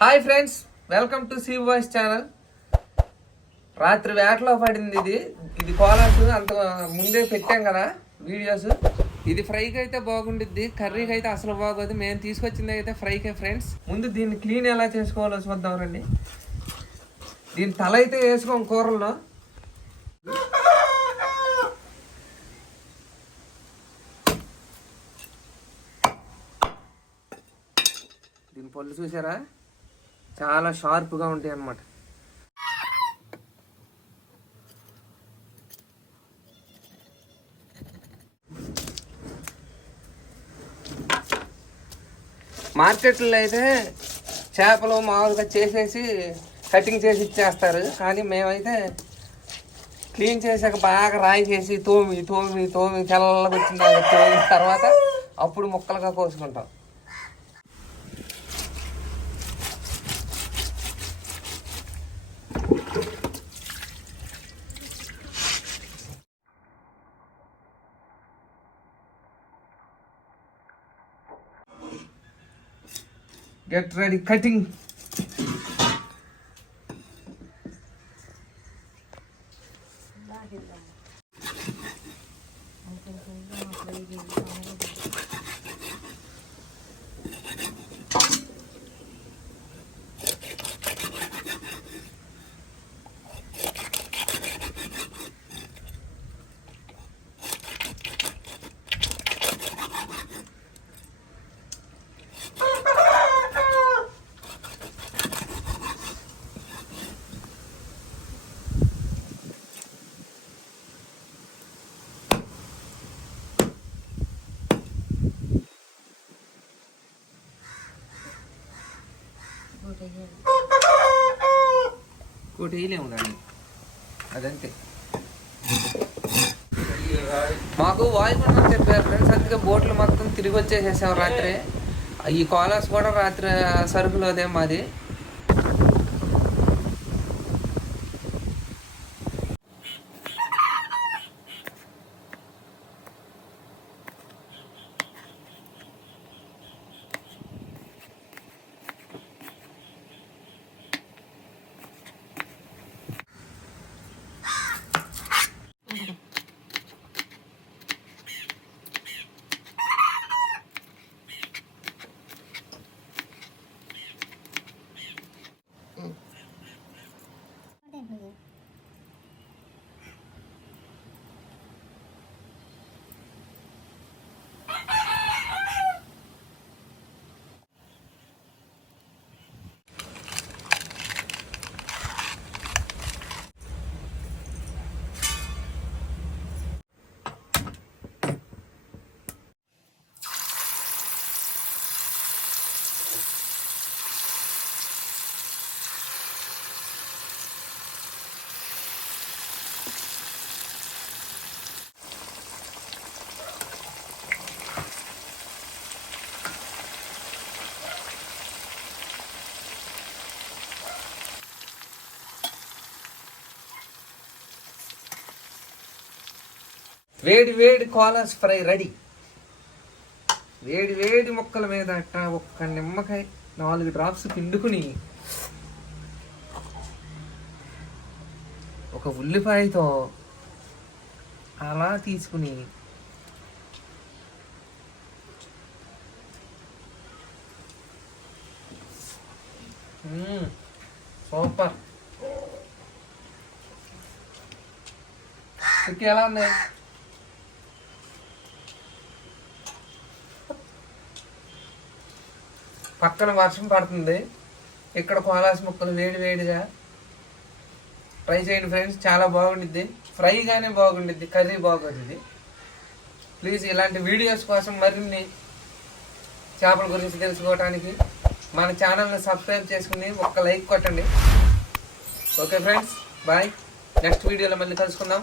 Hi friends, welcome to seaboys channel. రాత్రి వేటలో పడింది ఇది కోలాసు. అంత ముందే పెట్టాం కదా వీడియోస్. ఇది ఫ్రైకి అయితే బాగుండిద్ది, కర్రీకి అయితే అసలు బాగోదు. మేము తీసుకొచ్చింది అయితే ఫ్రైకే ఫ్రెండ్స్. ముందు దీన్ని క్లీన్ ఎలా చేసుకోవాలో చూద్దాం రండి. దీని తల అయితే వేసుకోం కూరల్లో. దీని పళ్ళు చూసారా, చాలా షార్ప్గా ఉంటాయి అన్నమాట. మార్కెట్లో అయితే చేపలు మామూలుగా చేసేసి కటింగ్ చేసి ఇచ్చేస్తారు, కానీ మేమైతే క్లీన్ చేసాక బాగా రాయి చేసి తోమి తెల్లగా వచ్చిన తోమిన తర్వాత అప్పుడు ముక్కలుగా కోసుకుంటాం. Get ready, cutting. కోటి వేయలేము దాన్ని, అదంతే. మాకు వాయుగుండం చెప్పారు ఫ్రెండ్స్, అందుకే బోట్లు మొత్తం తిరిగి వచ్చేసేసాం రాత్రి. ఈ కోలాస్ కూడా రాత్రి సరుకులోదే మాది. వేడి వేడి కోలాస్ ఫ్రై రెడీ. వేడి వేడి ముక్కల మీద అట్ట ఒక్క నిమ్మకాయ 4 డ్రాప్స్ పిండుకుని ఒక ఉల్లిపాయతో అలా తీసుకుని సూపర్. ఎలా ఉన్నాయి? పక్కన వర్షం పడుతుంది, ఇక్కడ కోలాస్ ముక్కలు వేడి వేడిగా ట్రై చేయండి ఫ్రెండ్స్. చాలా బాగుండిద్ది, ఫ్రైగానే బాగుండిద్ది, కర్రీ బాగుంటుంది. ప్లీజ్ ఇలాంటి వీడియోస్ కోసం మరిన్ని చేపల గురించి తెలుసుకోవడానికి మన ఛానల్ని సబ్స్క్రైబ్ చేసుకుని ఒక్క లైక్ కొట్టండి. Okay friends, bye. నెక్స్ట్ వీడియోలో మళ్ళీ కలుసుకుందాం.